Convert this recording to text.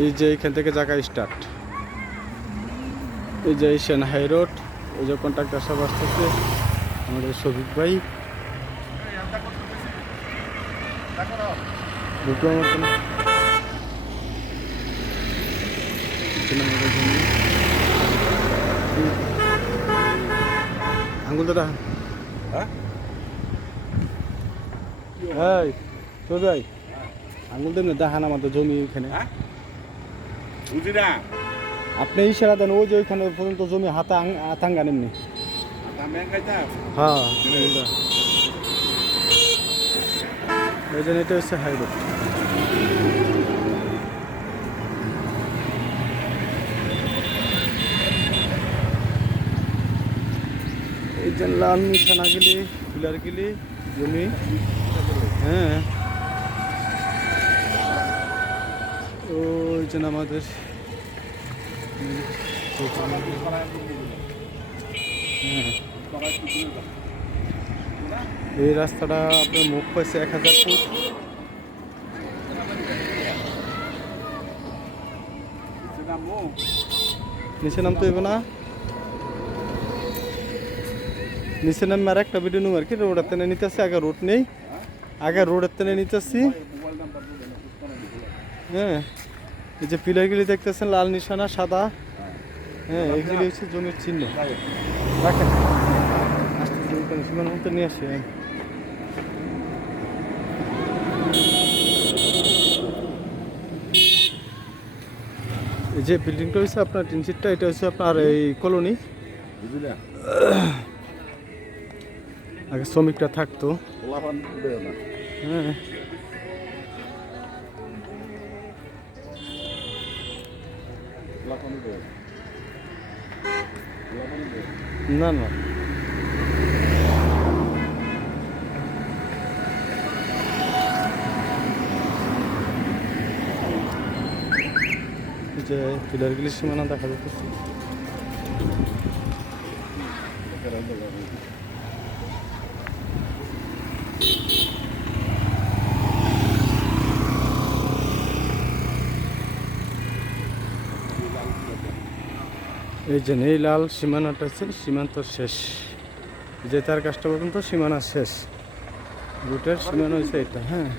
এই যে এখান থেকে জায়গা স্টার্ট এই যে এশিয়ান হাই রোড এই যে কন্ট্রাক্টর সব আসতেছে আমাদের শফিক ভাই। আঙ্গুল রাখ হ্যাঁ? তো ভাই। আঙ্গুল না দেখান আমাদের জমি এখানে। হ্যাঁ? বুঝি না আপনি ইশারা দেন ওই যে ওইখানে পর্যন্ত জমি হাতা হাতাঙ্গা নেমনি। হ্যাঁ। এই জন্য এটা হচ্ছে হাই রোড এই যে লাল নিশানা গেলি পিলার গেলি জমি। হ্যাঁ। ওই যে আমাদের। হ্যাঁ। এই রাস্তাটা আপনার মুখ পাইছে এক হাজার ফুট। নিচে নামতে হইব না। নিচে নামে আর একটা ভিডিও নেব আর কি রোডের তেনে নিতেছি, আগে রোড নেই। আগে রোডের তেনে নিতেছি। হ্যাঁ। এই যে পিলারগুলি দেখতেছেন লাল নিশানা সাদা। হ্যাঁ এগুলি হচ্ছে জমির চিহ্ন। রাখেন। সীমার মতো নিয়ে আসি। এই যে বিল্ডিংটা হচ্ছে আপনার টিন সিটটা এটা হচ্ছে আপনার এই কলোনি। আগে শ্রমিকরা থাকতো। হ্যাঁ। না না। যে পিলারগুলি সীমানা দেখা যাচ্ছে। এই যে এই লাল, সীমানাটা হচ্ছে সীমান্ত শেষ। যে তার কাজটা পর্যন্ত সীমানা শেষ। রুটের সীমানা হচ্ছে এটা হ্যাঁ।